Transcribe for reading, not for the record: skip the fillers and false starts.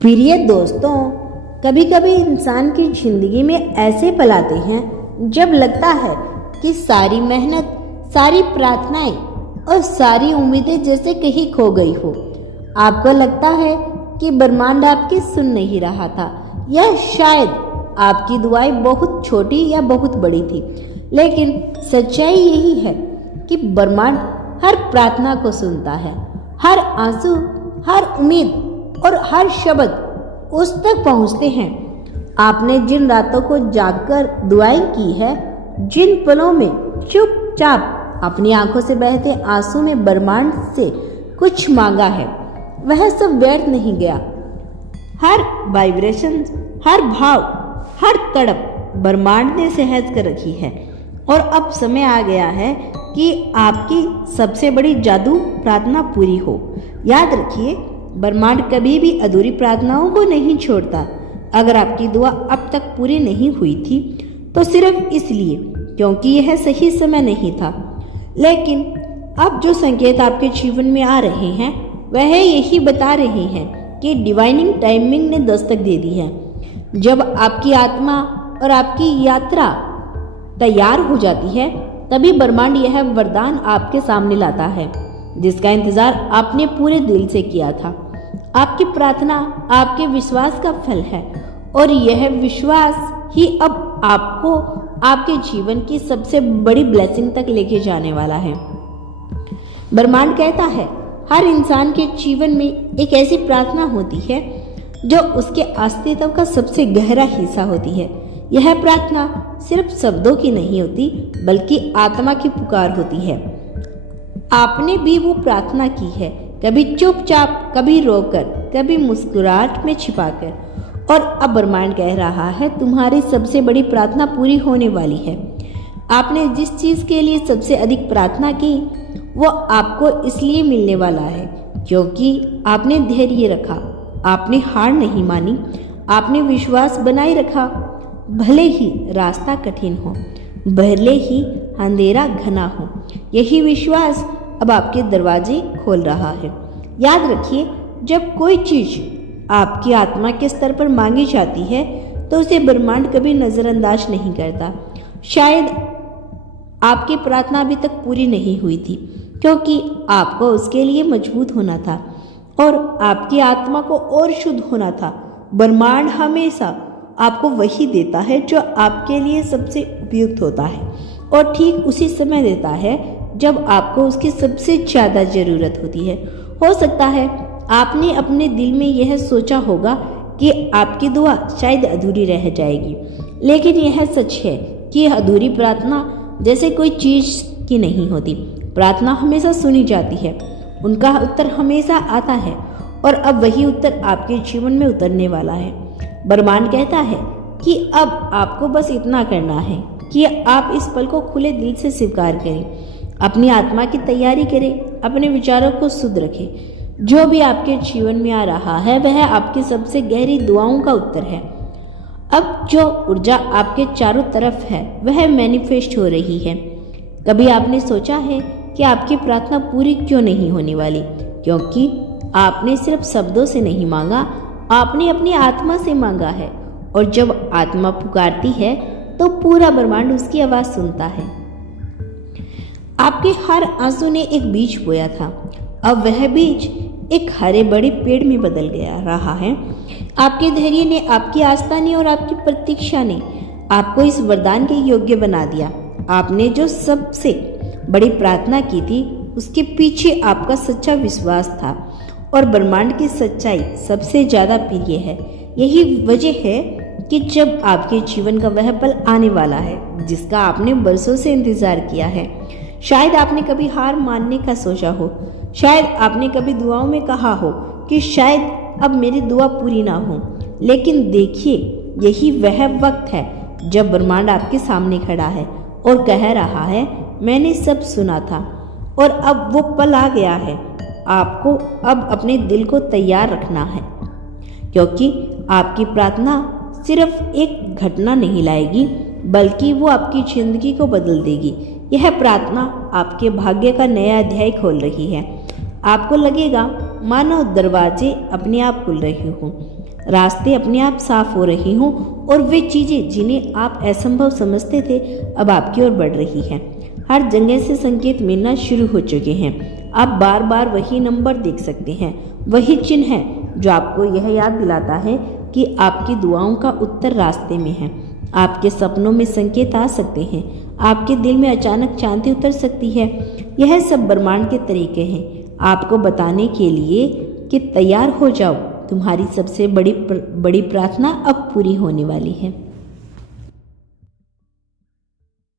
प्रिय दोस्तों, कभी कभी इंसान की जिंदगी में ऐसे पल आते हैं जब लगता है कि सारी मेहनत, सारी प्रार्थनाएं और सारी उम्मीदें जैसे कहीं खो गई हो। आपको लगता है कि ब्रह्मांड आपकी सुन नहीं रहा था, या शायद आपकी दुआएं बहुत छोटी या बहुत बड़ी थी। लेकिन सच्चाई यही है कि ब्रह्मांड हर प्रार्थना को सुनता है। हर आंसू, हर उम्मीद और हर शब्द उस तक पहुंचते हैं। आपने जिन रातों को जागकर दुआएं की है, जिन पलों में चुपचाप अपनी आंखों से बहते आंसू में ब्रह्मांड से कुछ मांगा है, वह सब व्यर्थ नहीं गया। हर वाइब्रेशन, हर भाव, हर तड़प ब्रह्मांड ने सहज कर रखी है। और अब समय आ गया है कि आपकी सबसे बड़ी जादू प्रार्थना पूरी हो। याद रखिए, ब्रह्मांड कभी भी अधूरी प्रार्थनाओं को नहीं छोड़ता। अगर आपकी दुआ अब तक पूरी नहीं हुई थी तो सिर्फ इसलिए क्योंकि यह सही समय नहीं था। लेकिन अब जो संकेत आपके जीवन में आ रहे हैं वह यही बता रहे हैं कि डिवाइनिंग टाइमिंग ने दस्तक दे दी है। जब आपकी आत्मा और आपकी यात्रा तैयार हो जाती है, तभी ब्रह्मांड यह वरदान आपके सामने लाता है जिसका इंतजार आपने पूरे दिल से किया था। आपकी प्रार्थना आपके विश्वास का फल है, और यह विश्वास ही अब आपको आपके जीवन की सबसे बड़ी ब्लेसिंग तक लेके जाने वाला है। ब्रह्मांड कहता है, हर इंसान के जीवन में एक ऐसी प्रार्थना होती है जो उसके अस्तित्व का सबसे गहरा हिस्सा होती है। यह प्रार्थना सिर्फ शब्दों की नहीं होती, बल्कि आत्मा की पुकार होती है। आपने भी वो प्रार्थना की है, कभी चुपचाप, कभी रोकर, कभी मुस्कुराहट में छिपाकर। और अब ब्रह्मांड कह रहा है, तुम्हारी सबसे बड़ी प्रार्थना पूरी होने वाली है। आपने जिस चीज के लिए सबसे अधिक प्रार्थना की वो आपको इसलिए मिलने वाला है क्योंकि आपने धैर्य रखा, आपने हार नहीं मानी, आपने विश्वास बनाए रखा। भले ही रास्ता कठिन हो, भले ही अंधेरा घना हो, यही विश्वास अब आपके दरवाजे खोल रहा है। याद रखिए, जब कोई चीज आपकी आत्मा के स्तर पर मांगी जाती है तो उसे ब्रह्मांड कभी नजरअंदाज नहीं करता। शायद आपकी प्रार्थना अभी तक पूरी नहीं हुई थी क्योंकि आपको उसके लिए मजबूत होना था और आपकी आत्मा को और शुद्ध होना था। ब्रह्मांड हमेशा आपको वही देता है जो आपके लिए सबसे उपयुक्त होता है, और ठीक उसी समय देता है जब आपको उसकी सबसे ज़्यादा ज़रूरत होती है। हो सकता है आपने अपने दिल में यह सोचा होगा कि आपकी दुआ शायद अधूरी रह जाएगी, लेकिन यह सच है कि अधूरी प्रार्थना जैसे कोई चीज़ की नहीं होती। प्रार्थना हमेशा सुनी जाती है, उनका उत्तर हमेशा आता है, और अब वही उत्तर आपके जीवन में उतरने वाला है। ब्रह्मांड कहता है कि अब आपको बस इतना करना है कि आप इस पल को खुले दिल से स्वीकार करें, अपनी आत्मा की तैयारी करें, अपने विचारों को शुद्ध रखें। जो भी आपके जीवन में आ रहा है वह आपकी सबसे गहरी दुआओं का उत्तर है। अब जो ऊर्जा आपके चारों तरफ है वह मैनिफेस्ट हो रही है। कभी आपने सोचा है कि आपकी प्रार्थना पूरी क्यों नहीं होने वाली? क्योंकि आपने सिर्फ शब्दों से नहीं मांगा, आपने अपनी आत्मा से मांगा है। और जब आत्मा पुकारती है तो पूरा ब्रह्मांड उसकी आवाज सुनता है। आपके हर आंसू ने एक बीज बोया था, अब वह बीज एक हरे बड़े पेड़ में बदल गया रहा है। आपके धैर्य ने, आपकी आस्था ने और आपकी प्रतीक्षा ने आपको इस वरदान के योग्य बना दिया। आपने जो सबसे बड़ी प्रार्थना की थी उसके पीछे आपका सच्चा विश्वास था, और ब्रह्मांड की सच्चाई सबसे ज्यादा प्रिय है। यही वजह है कि जब आपके जीवन का वह पल आने वाला है जिसका आपने बरसों से इंतजार किया है। शायद आपने कभी हार मानने का सोचा हो, शायद आपने कभी दुआओं में कहा हो कि शायद अब मेरी दुआ पूरी ना हो। लेकिन देखिए, यही वह वक्त है जब ब्रह्मांड आपके सामने खड़ा है और कह रहा है, मैंने सब सुना था और अब वो पल आ गया है। आपको अब अपने दिल को तैयार रखना है, क्योंकि आपकी प्रार्थना सिर्फ एक घटना नहीं लाएगी, बल्कि वो आपकी जिंदगी को बदल देगी। यह प्रार्थना आपके भाग्य का नया अध्याय खोल रही है। आपको लगेगा मानो दरवाजे अपने आप खुल रहे हों। रास्ते अपने आप साफ हो रहे हों और वे चीजें जिन्हें आप असंभव समझते थे अब आपकी ओर बढ़ रही हैं। हर जगह से संकेत मिलना शुरू हो चुके हैं। आप बार बार वही नंबर देख सकते हैं। वही चिन्ह है जो आपको यह याद दिलाता है कि आपकी दुआओं का उत्तर रास्ते में है। आपके सपनों में संकेत आ सकते हैं। आपके दिल में अचानक शांति उतर सकती है। यह सब ब्रह्मांड के तरीके हैं आपको बताने के लिए कि तैयार हो जाओ, तुम्हारी सबसे बड़ी प्रार्थना अब पूरी होने वाली है।